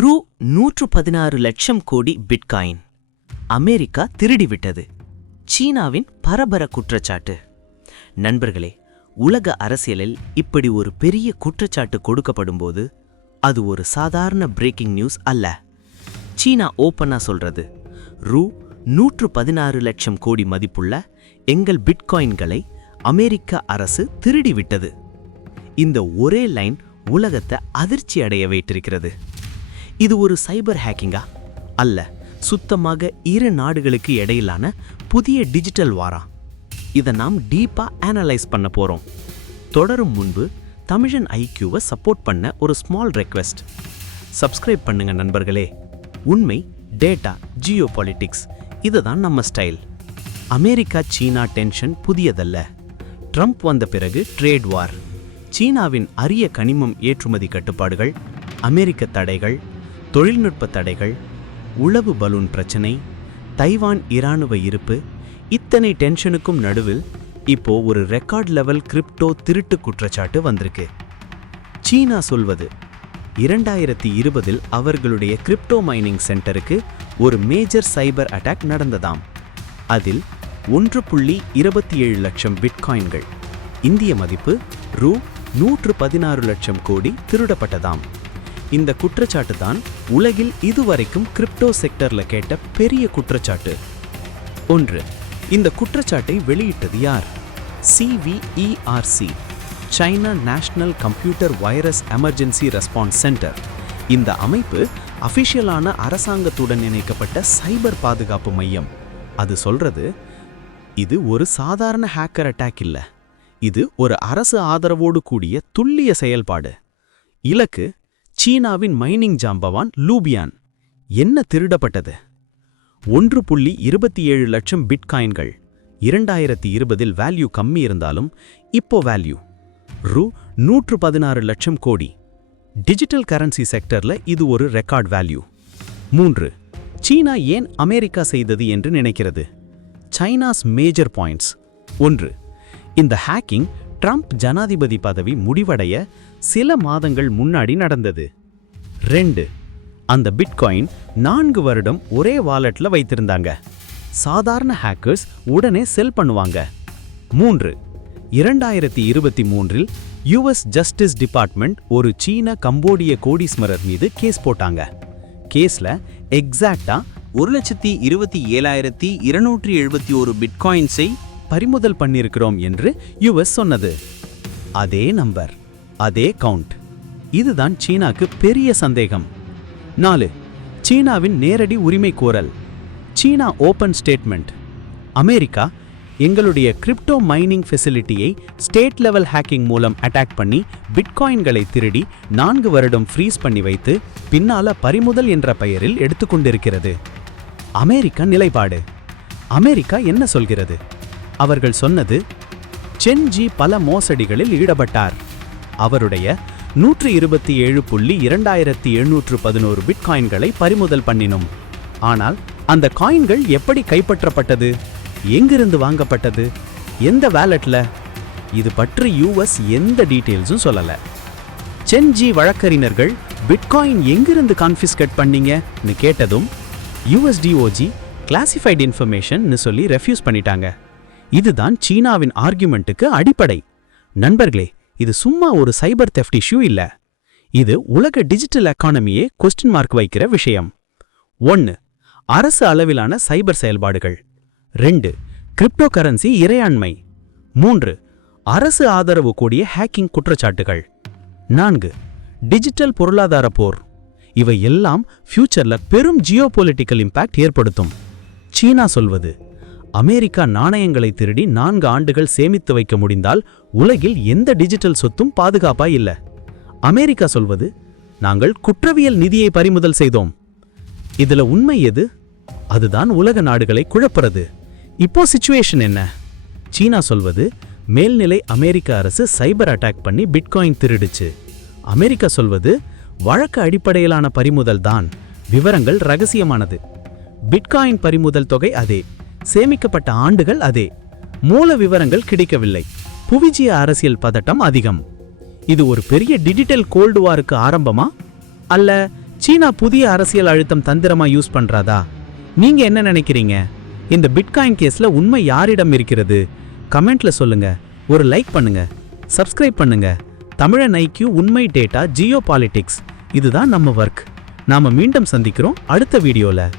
ரூ நூற்று பதினாறு லட்சம் கோடி பிட்காயின். அமெரிக்கா திருடிவிட்டது. சீனாவின் பரபர குற்றச்சாட்டு. நண்பர்களே உலக அரசியலில் இப்படி ஒரு பெரிய குற்றச்சாட்டு கொடுக்கப்படும்போது அது ஒரு சாதாரண பிரேக்கிங் நியூஸ் அல்ல. சீனா ஓப்பனா சொல்றது ரூ நூற்று பதினாறு லட்சம் கோடி மதிப்புள்ள எங்கள் பிட்காயின்களை அமெரிக்க அரசு திருடிவிட்டது. இந்த ஒரே லைன் உலகத்தை அதிர்ச்சி அடைய வைத்திருக்கிறது. இது ஒரு சைபர் ஹேக்கிங்கா? அல்ல சுத்தமாக இரு நாடுகளுக்கு இடையிலான புதிய டிஜிட்டல் வாரா? இதை நாம் டீப்பாக அனலைஸ் பண்ண போகிறோம் தொடரும் முன்பு தமிழன் ஐக்யூவை சப்போர்ட் பண்ண ஒரு ஸ்மால் ரெக்வெஸ்ட் சப்ஸ்கிரைப் பண்ணுங்க நண்பர்களே. உண்மை டேட்டா ஜியோ பாலிட்டிக்ஸ் இதுதான் நம்ம ஸ்டைல் அமெரிக்கா சீனா டென்ஷன் புதியதல்ல. ட்ரம்ப் வந்த பிறகு ட்ரேட் வார் சீனாவின் அரிய கனிமம் ஏற்றுமதி கட்டுப்பாடுகள் அமெரிக்க தடைகள் தொழில்நுட்ப தடைகள் உளவு பலூன் பிரச்சனை தைவான் இராணுவ இருப்பு இத்தனை டென்ஷனுக்கும் நடுவில் இப்போ ஒரு ரெக்கார்ட் லெவல் கிரிப்டோ திருட்டு குற்றச்சாட்டு வந்திருக்கு. சீனா சொல்வது இரண்டாயிரத்தி இருபதில் அவர்களுடைய கிரிப்டோ மைனிங் சென்டருக்கு ஒரு மேஜர் சைபர் அட்டாக் நடந்ததாம். அதில் ஒன்று புள்ளி இருபத்தி ஏழு லட்சம் பிட்காயின்கள் இந்திய மதிப்பு ரூ நூற்று பதினாறு லட்சம் கோடி திருடப்பட்டதாம். இந்த குற்றச்சாட்டு தான் உலகில் இதுவரைக்கும் கிரிப்டோ செக்டர்ல கேட்ட பெரிய குற்றச்சாட்டு. ஒன்று இந்த குற்றச்சாட்டை வெளியிட்டது யார்? CVERC China national computer virus emergency response centre இந்த அமைப்பு அபிஷியலான அரசாங்கத்துடன் இணைக்கப்பட்ட சைபர் பாதுகாப்பு மையம். அது சொல்றது இது ஒரு சாதாரண ஹேக்கர் அட்டாக் இல்லை. இது ஒரு அரசு ஆதரவோடு கூடிய துல்லிய செயல்பாடு. இலக்கு சீனாவின் மைனிங் ஜாம்பவான் லூபியான். என்ன திருடப்பட்டது? ஒன்று புள்ளி இருபத்தி ஏழு லட்சம் பிட்காயின்கள் இரண்டாயிரத்தி இருபதில் வேல்யூ கம்மி இருந்தாலும் இப்போ வேல்யூ ரூ நூற்று பதினாறு லட்சம் கோடி. டிஜிட்டல் கரன்சி செக்டர்ல இது ஒரு ரெக்கார்ட் வேல்யூ மூன்று சீனா ஏன் அமெரிக்கா செய்தது என்று நினைக்கிறது? சைனாஸ் மேஜர் பாயிண்ட்ஸ் ஒன்று இந்த ஹேக்கிங் ட்ரம்ப் ஜனாதிபதி பதவி முடிவடைய சில மாதங்கள் முன்னாடி நடந்தது. ரெண்டு. அந்த பிட்காயின் நான்கு வருடம் ஒரே வாலெட்ல வைத்திருந்தாங்க. சாதாரண ஹேக்கர்ஸ் உடனே செல் பண்ணுவாங்க. மூன்று. இரண்டாயிரத்தி இருபத்தி மூன்றில் யுஎஸ் ஜஸ்டிஸ் டிபார்ட்மெண்ட் ஒரு சீன கம்போடிய கோடீஸ்மரர் மீது கேஸ் போட்டாங்க. கேஸ்ல எக்ஸாக்டா ஒரு லட்சத்தி இருபத்தி ஏழாயிரத்தி இருநூற்றி எழுபத்தி ஒரு பிட்காயின்ஸை பறிமுதல் பண்ணியிருக்கிறோம் என்று யுஎஸ் சொன்னது. அதே நம்பர் அதே கவுண்ட். இதுதான் சீனாக்கு பெரிய சந்தேகம். நாலு சீனாவின் நேரடி உரிமை கோரல். China open statement. அமெரிக்கா எங்களுடைய கிரிப்டோ மைனிங் ஃபெசிலிட்டியை ஸ்டேட் லெவல் ஹேக்கிங் மூலம் அட்டாக் பண்ணி பிட்காயின்களை திருடி நான்கு வருடம் ஃப்ரீஸ் பண்ணி வைத்து பின்னால பறிமுதல் என்ற பெயரில் எடுத்துக்கொண்டிருக்கிறது அமெரிக்கா நிலைப்பாடு. அமெரிக்கா என்ன சொல்கிறது? அவர்கள் சொன்னது சென்ஜி பல மோசடிகளில் ஈடுபட்டார். அவருடைய நூற்று இருபத்தி ஏழு புள்ளி இரண்டாயிரத்தி எழுநூற்று பதினோரு பிட்காயின்களை பறிமுதல் பண்ணினோம். ஆனால் அந்த காயின்கள் எப்படி கைப்பற்றப்பட்டது? எங்கிருந்து வாங்கப்பட்டது? எந்த வேலெட்ல? இது பற்றி யூஎஸ் எந்த டீட்டெயில்ஸும் சொல்லல. சென்ஜி வழக்கறிஞர்கள் பிட்காயின் எங்கிருந்து கான்ஃபிஸ்கேட் பண்ணீங்கன்னு கேட்டதும் யூஎஸ்டிஓஜி கிளாசிஃபைட் இன்ஃபர்மேஷன்னு சொல்லி ரெஃப்யூஸ் பண்ணிட்டாங்க. இதுதான் சீனாவின் ஆர்கியூமெண்ட்டுக்கு அடிப்படை. நண்பர்களே இது சும்மா ஒரு சைபர் தெஃப்ட் இஷ்யூ இல்ல. இது உலக டிஜிட்டல் எக்கானமியே கொஸ்டின் மார்க் வைக்கிற விஷயம். ஒன்று அரசு அளவிலான சைபர் செயல்பாடுகள். ரெண்டு கிரிப்டோ கரன்சி இறையாண்மை. மூன்று அரசு ஆதரவு கூடிய ஹேக்கிங் குற்றச்சாட்டுகள். நான்கு டிஜிட்டல் பொருளாதார போர். இவை எல்லாம் ஃபியூச்சர்ல பெரும் ஜியோ பொலிட்டிக்கல் இம்பாக்ட் ஏற்படுத்தும். சீனா சொல்வது அமெரிக்கா நாணயங்களை திருடி நான்கு ஆண்டுகள் சேமித்து வைக்க முடிந்தால் உலகில் எந்த டிஜிட்டல் சொத்தும் பாதுகாப்பா இல்ல. அமெரிக்கா சொல்வது நாங்கள் குற்றவியல் நிதியை பறிமுதல் செய்தோம். இதுல உண்மை எது? அதுதான் உலக நாடுகளை குழப்புறது. இப்போ சிச்சுவேஷன் என்ன? சீனா சொல்வது மேல்நிலை அமெரிக்க அரசு சைபர் அட்டாக் பண்ணி பிட்காயின் திருடுச்சு. அமெரிக்கா சொல்வது வழக்கு அடிப்படையிலான பறிமுதல் தான். விவரங்கள் ரகசியமானது. பிட்காயின் பறிமுதல் தொகை அதே. சேமிக்கப்பட்ட ஆண்டுகள் அதே. மூல விவரங்கள் கிடைக்கவில்லை. புவிஜிய அரசியல் பதட்டம் அதிகம். இது ஒரு பெரிய டிஜிட்டல் கோல்டு வாருக்கு ஆரம்பமா? அல்ல சீனா புதிய அரசியல் அழுத்தம் தந்திரமா யூஸ் பண்றாதா? நீங்க என்ன நினைக்கிறீங்க? இந்த பிட்காயின் கேஸ்ல உண்மை யாரிடம் இருக்கிறது? கமெண்ட்ல சொல்லுங்க. ஒரு லைக் பண்ணுங்க. சப்ஸ்கிரைப் பண்ணுங்க. தமிழன் ஐக்கியூ உண்மை டேட்டா ஜியோ பாலிடிக்ஸ் இதுதான் நம்ம ஒர்க் நாம மீண்டும் சந்திக்கிறோம் அடுத்த வீடியோல.